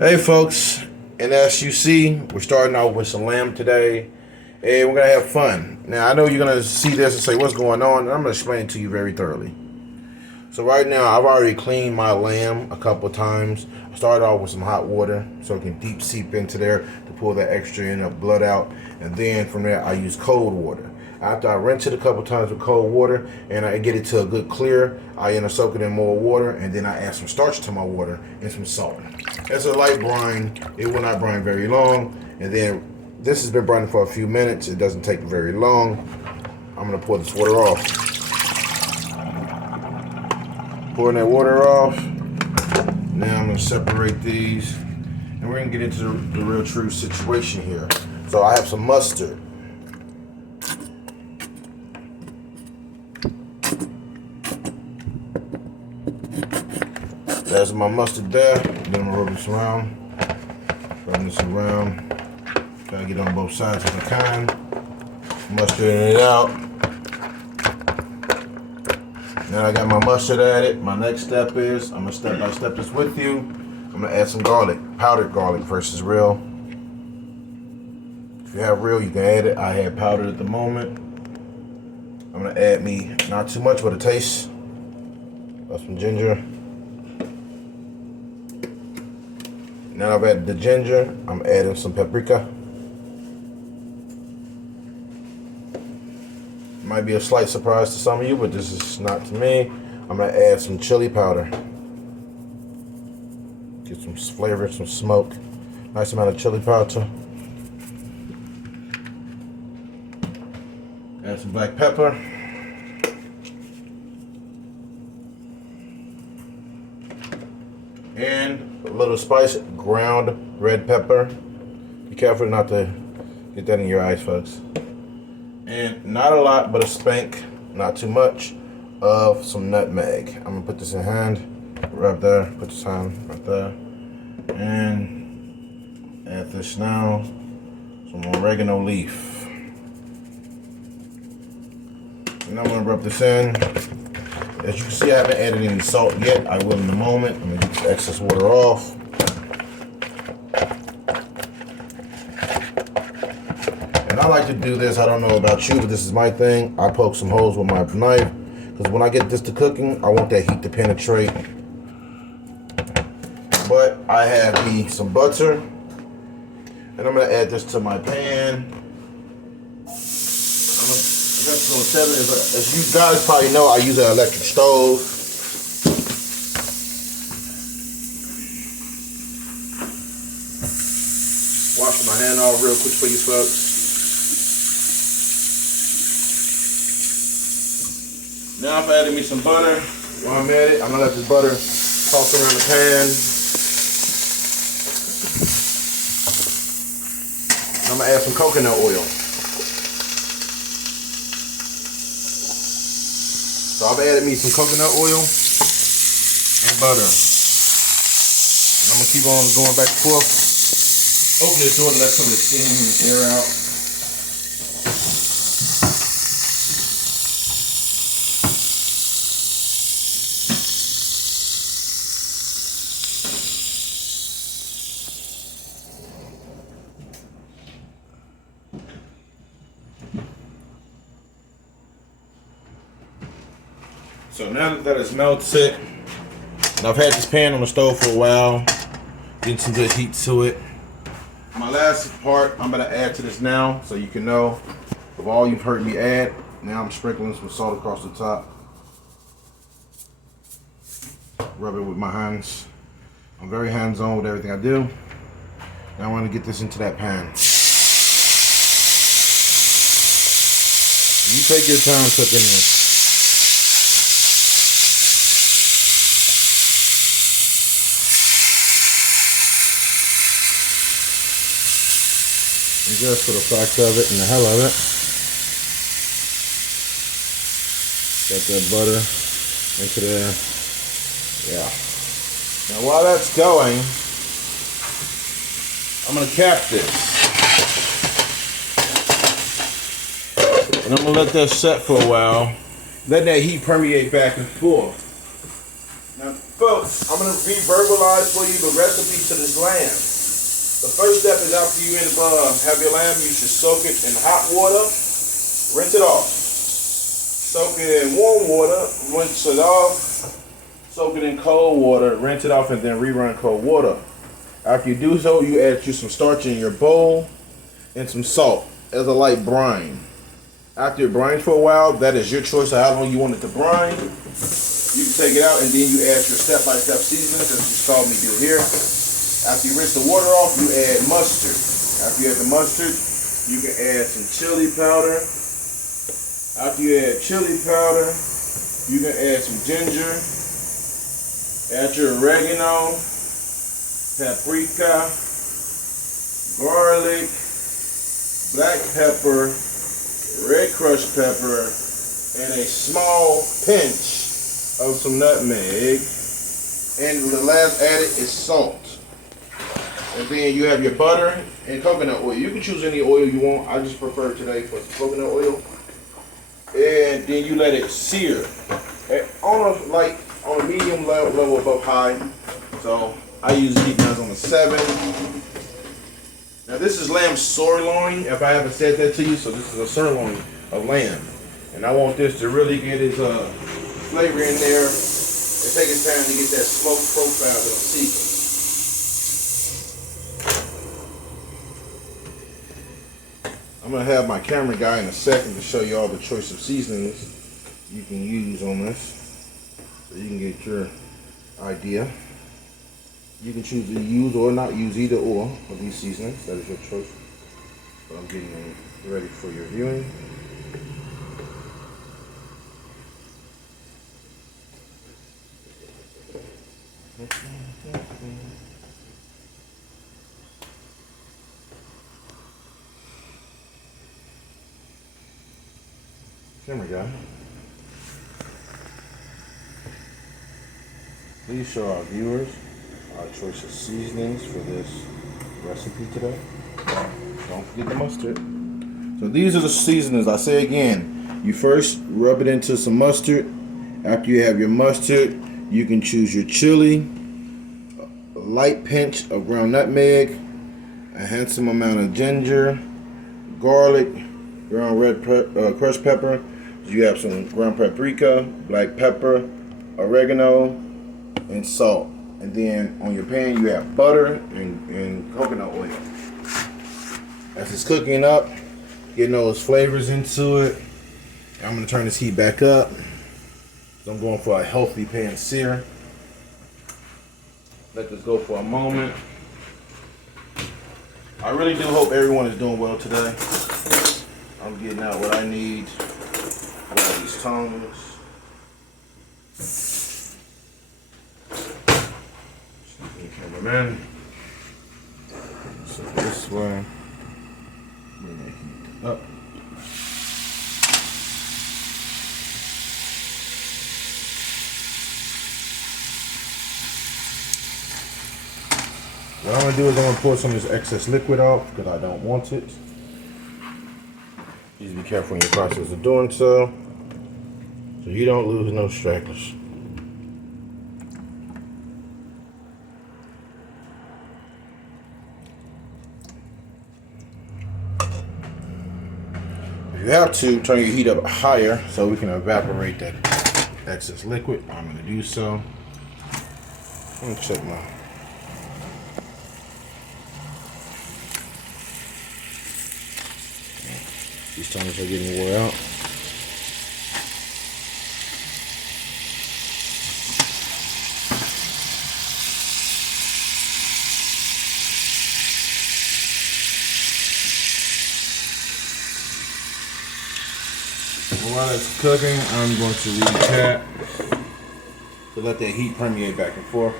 Hey folks, and as you see, we're starting out with some lamb today, and we're gonna have fun. Now I know you're gonna see this and say, "What's going on?" And I'm gonna explain it to you very thoroughly. So right now, I've already cleaned my lamb a couple of times. I started off with some hot water so it can deep seep into there to pull that extra in of blood out, and then from there I use cold water. After I rinse it a couple of times with cold water and I get it to a good clear, I end up soaking in more water, and then I add some starch to my water and some salt. It's a light brine. It will not brine very long, and then this has been brining for a few minutes. It doesn't take very long. I'm gonna pour this water off. Pouring that water off. Now I'm gonna separate these, and we're gonna get into the real true situation here. So I have some mustard. There's my mustard there. Then I'm gonna rub this around. Rub this around. Try to get on both sides if I can. Mustarding it out. Now I got my mustard added. My next step is, I'm gonna step by step this with you. I'm gonna add some garlic, powdered garlic versus real. If you have real, you can add it. I have powdered at the moment. I'm gonna add me not too much, but a taste of some ginger. Now I've added the ginger. I'm adding some paprika. Might be a slight surprise to some of you, but this is not to me. I'm gonna add some chili powder. Get some flavor, some smoke. Nice amount of chili powder. Add some black pepper. And a little spice, ground red pepper. Be careful not to get that in your eyes, folks. And not a lot, but a spank, not too much, of some nutmeg. I'm gonna put this in hand, right there, put this on right there. And add this now, some oregano leaf. And I'm gonna rub this in. As you can see, I haven't added any salt yet. I will in a moment. I'm gonna get the excess water off. And I like to do this, I don't know about you, but this is my thing. I poke some holes with my knife, because when I get this to cooking, I want that heat to penetrate. But I have me some butter, and I'm gonna add this to my pan. As you guys probably know, I use an electric stove. Washing my hand off real quick for you folks. Now I've added me some butter. While I'm at it, I'm gonna let this butter toss around the pan. I'm gonna add some coconut oil. So I've added me some coconut oil and butter. And I'm gonna keep on going back and forth. Open this door to let some of the steam and air out. So now that it's melted, and I've had this pan on the stove for a while, getting some good heat to it. My last part I'm gonna add to this now, so you can know of all you've heard me add. Now I'm sprinkling some salt across the top. Rub it with my hands. I'm very hands-on with everything I do. Now I want to get this into that pan. You take your time cooking this. And just for the fact of it and the hell of it. Got that butter into there. Yeah. Now while that's going, I'm gonna cap this. And I'm gonna let that set for a while. Let that heat permeate back and forth. Now, Folks, I'm going to re-verbalize for you the recipe to this lamb. The first step is after you have your lamb, you should soak it in hot water, rinse it off. Soak it in warm water, rinse it off. Soak it in cold water, rinse it off, and then rerun cold water. After you do so, you add you some starch in your bowl and some salt as a light brine. After it brines for a while, that is your choice of how long you want it to brine. You can take it out and then you add your step-by-step seasonings as you saw me do here. After you rinse the water off, you add mustard. After you add the mustard, you can add some chili powder. After you add chili powder, you can add some ginger. Add your oregano, paprika, garlic, black pepper, red crushed pepper, and a small pinch of some nutmeg. And the last added is salt. And then you have your butter and coconut oil. You can choose any oil you want. I just prefer today for coconut oil. And then you let it sear on a medium level above high. So I usually keep mine on a 7. Now this is lamb sirloin, if I haven't said that to you. So this is a sirloin of lamb. And I want this to really get its flavor in there and take its time to get that smoke profile that I'm seeking. I'm going to have my camera guy in a second to show you all the choice of seasonings you can use on this, so you can get your idea. You can choose to use or not use either or of these seasonings. That is your choice. But I'm getting them ready for your viewing. Camera guy, please show our viewers our choice of seasonings for this recipe today. Don't forget the mustard. So these are the seasonings. I say again, you first rub it into some mustard. After you have your mustard, you can choose your chili, a light pinch of ground nutmeg, a handsome amount of ginger, garlic, ground crushed pepper. You have some ground paprika, black pepper, oregano, and salt. And then on your pan, you have butter and coconut oil. As it's cooking up, getting those flavors into it, I'm going to turn this heat back up. So I'm going for a healthy pan sear. Let this go for a moment. I really do hope everyone is doing well today. I'm getting out what I need. All these tongues. Cameraman. So this way. Bring that heat up. What I'm going to do is I'm going to pour some of this excess liquid off because I don't want it. Please be careful in your process of doing so you don't lose no stragglers. If you have to, turn your heat up higher so we can evaporate that excess liquid. I'm going to do so. Let me check my... These tongues are getting wore out. While it's cooking, I'm going to recap to let that heat permeate back and forth.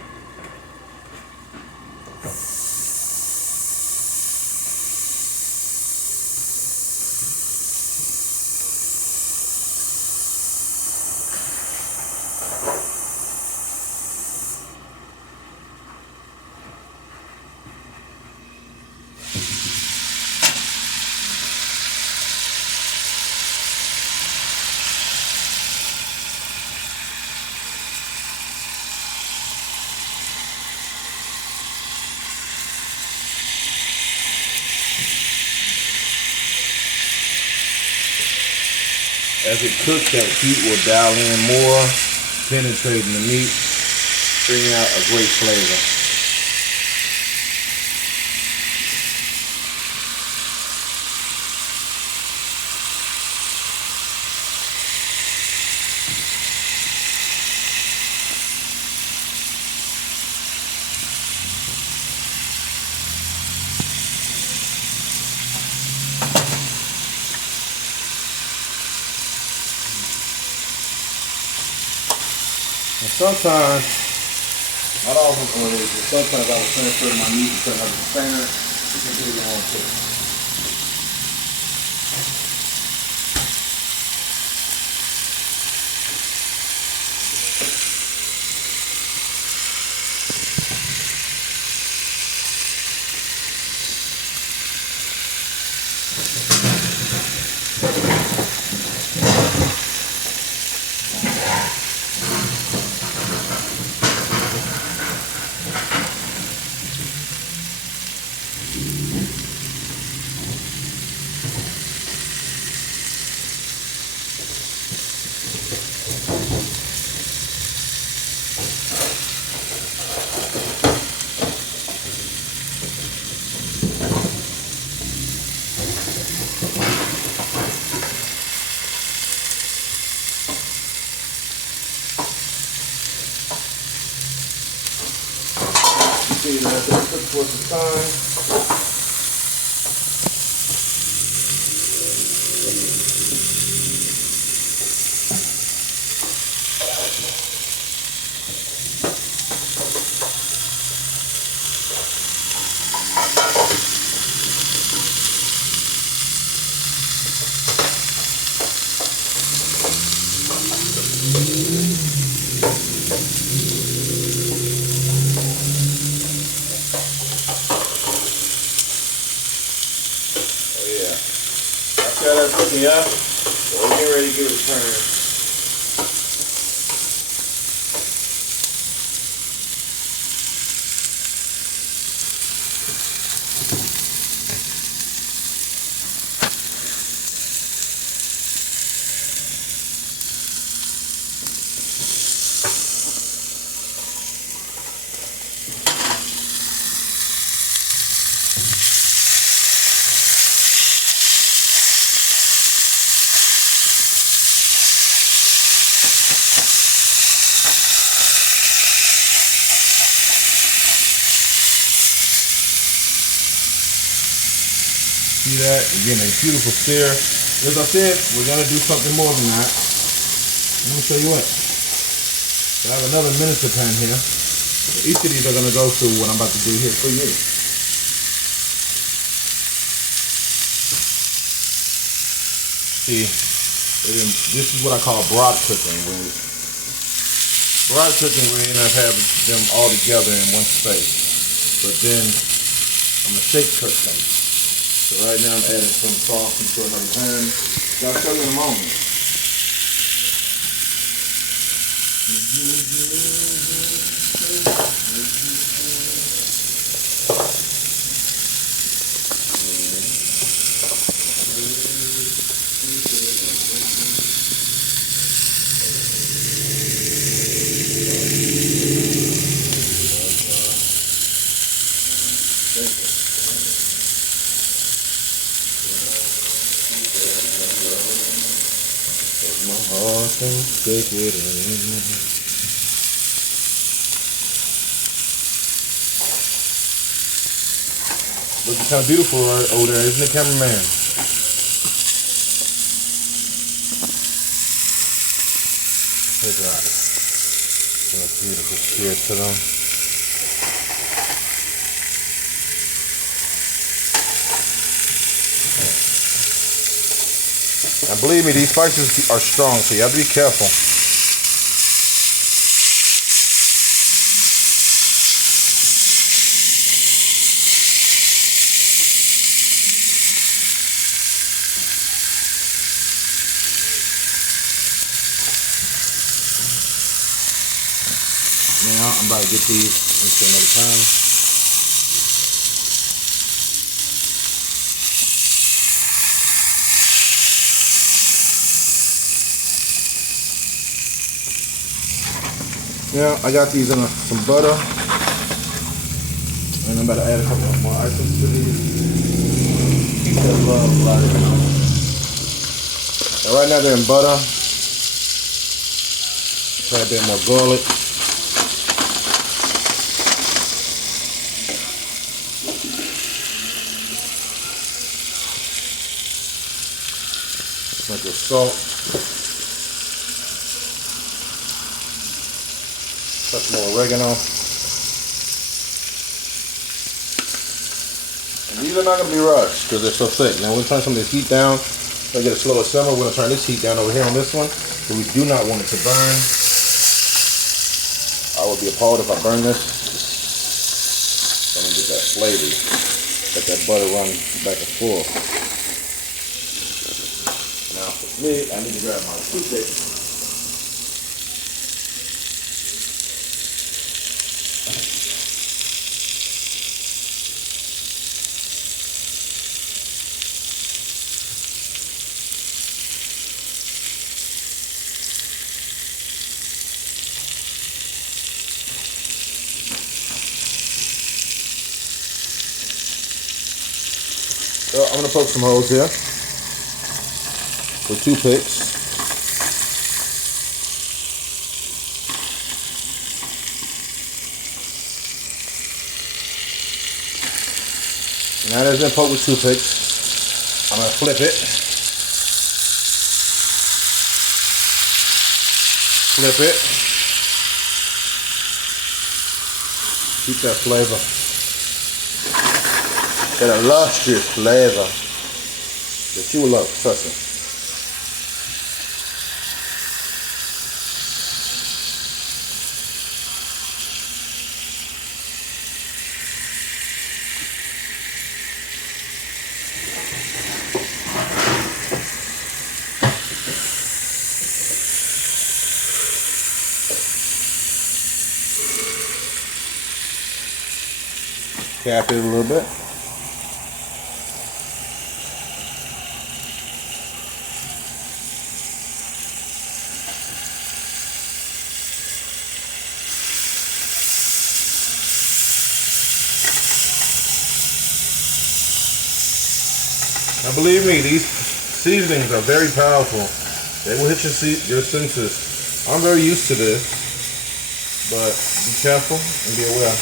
As it cooks, that heat will dial in more, penetrating the meat, bringing out a great flavor. And sometimes, not often, but sometimes I will transfer my meat to another container to continue on cooking. See that they cook for some time. After that's cooking up, so we're getting ready to give it a turn. See that? Again, a beautiful sear. As I said, we're going to do something more than that. Let me show you what. So I have another miniature pan here. So each of these are going to go through what I'm about to do here for you. See, this is what I call broad cooking. Broad cooking, we end up having them all together in one space. But then I'm going to shake cook them. So right now I'm adding some sauce into another pan. So I'll show you in a moment. My heart can stick with it. Looking kind of beautiful right over there, isn't it, cameraman? Look at that. What a beautiful sear to them. Now believe me, these spices are strong, so you have to be careful. Now I'm about to get these into another pan. Now I got these in some butter, and I'm about to add a couple of more items to these. Keep that love right now. Right now they're in butter. Try a bit more garlic. Like with salt. Touch more oregano. And these are not going to be rushed because they're so thick. Now we're turn some of this heat down. We're going to get a slower simmer. We're going to turn this heat down over here on this one. But we do not want it to burn. I would be appalled if I burn this. So I'm going to get that flavor. Let that butter run back and forth. Now for me, I need to grab my toothpick. So I'm going to poke some holes here with toothpicks. Now that it's been poked with toothpicks, I'm going to flip it. Flip it. Keep that flavor. That illustrious flavor that you will love, trust me. Cap it a little bit. Now believe me, these seasonings are very powerful. They will hit your senses. I'm very used to this, but be careful and be aware.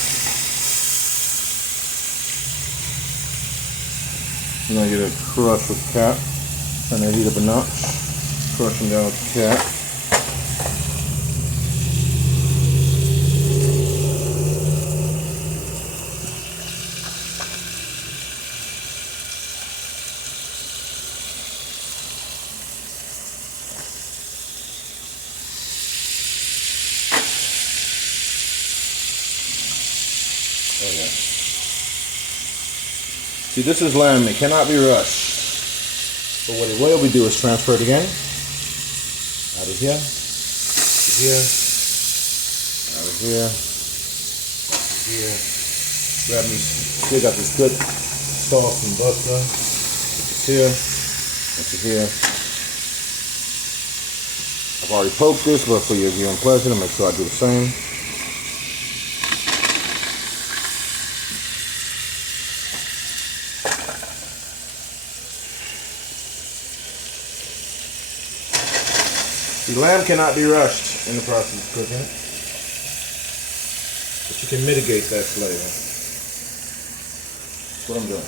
I'm gonna get a crush with the cap. Turn that heat up a notch. Crushing down with the cap. Okay. See, this is lamb. It cannot be rushed. But what it will do is transfer it again. Out of here. To here. Out of here. To here. Grab me. Still got this good sauce and butter. It's here. It's here. I've already poked this, but for your viewing pleasure, to make sure I do the same. The lamb cannot be rushed in the process of cooking it, but you can mitigate that flavor. That's what I'm doing.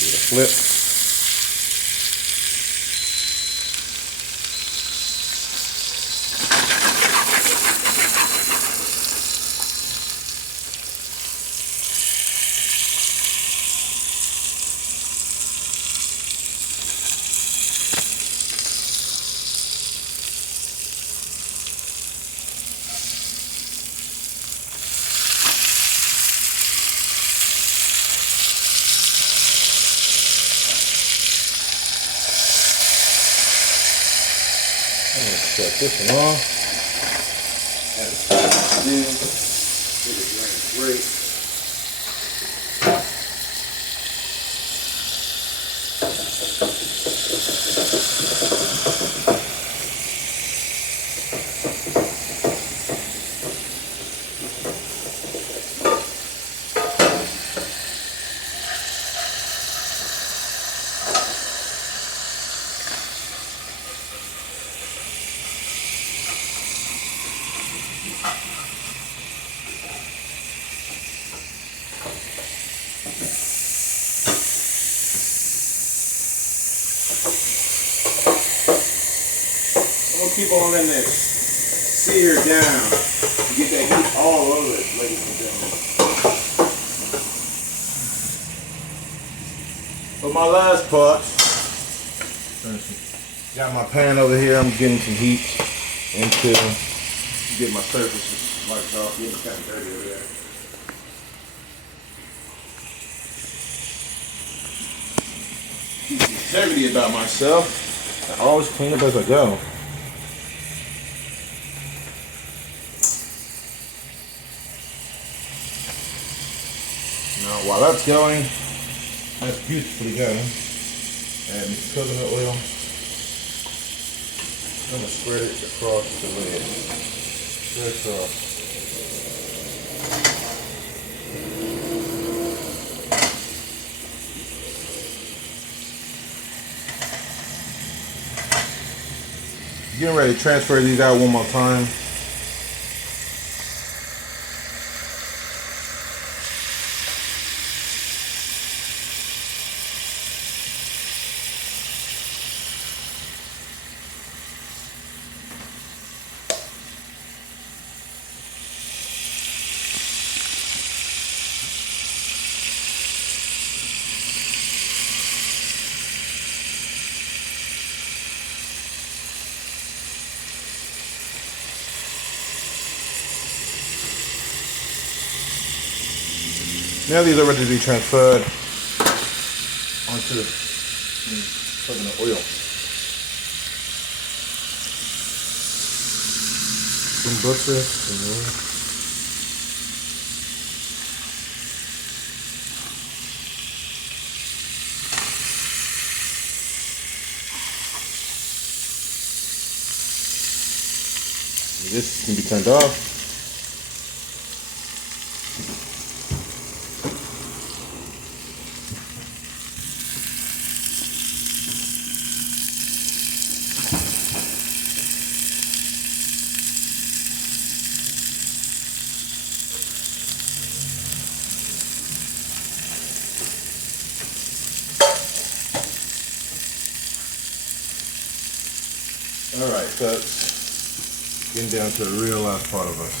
Do the flip. I'm going to shut this one off. Add a spice. great. I'm gonna keep on letting that sear down to get that heat all over it, ladies and gentlemen. For my last part, got my pan over here. I'm getting some heat into get my surfaces wiped off. Getting kind of dirty over there. Integrity about myself. I always clean up as I go. Now while that's going, that's beautifully going. Add me some coconut oil. I'm gonna spread it across the lid. Straight across. Getting ready to transfer these out one more time. Now these are ready to be transferred onto the coconut oil. Some butter, some oil. This can be turned off. All right, folks, getting down to the real last part of us.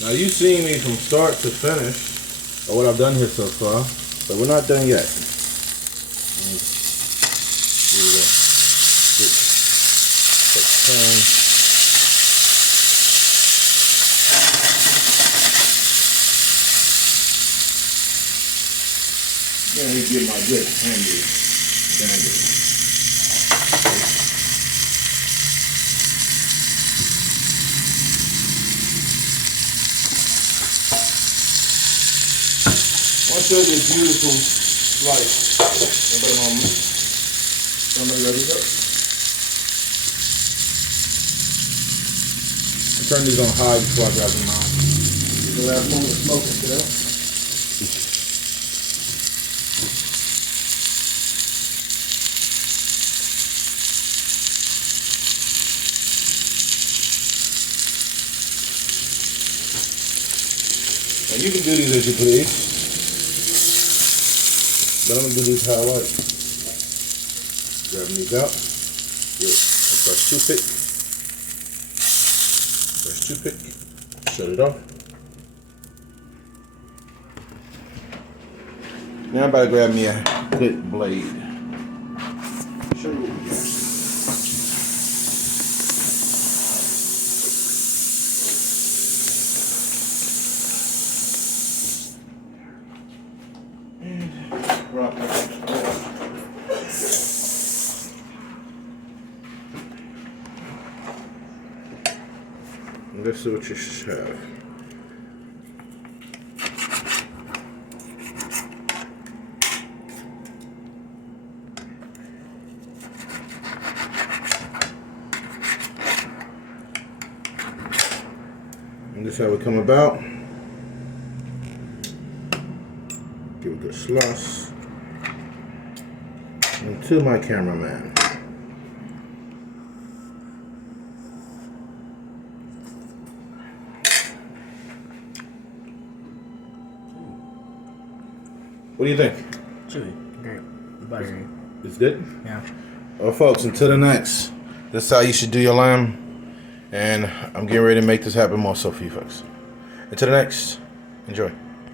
Now you've seen me from start to finish, or what I've done here so far, but we're not done yet. Here we go. Turn. Let me get my good handy standard. I'll show you this beautiful slice. Somebody ready to go? I turn these on high before I grab them out. Get the last moment of smoking still. Now you can do these as you please, but I'm going to do these how I like. Grabbing these out, get a fresh toothpick, shut it off. Now I'm about to grab me a good blade. Show you what we got. out. Let's see what you should have. And this is how we come about. Give it a good slush. And to my cameraman. What do you think? Chewy. Great. Buttery. It's good? Yeah. Well, folks, until the next, this is how you should do your lamb. And I'm getting ready to make this happen more so for you folks. Until the next, enjoy.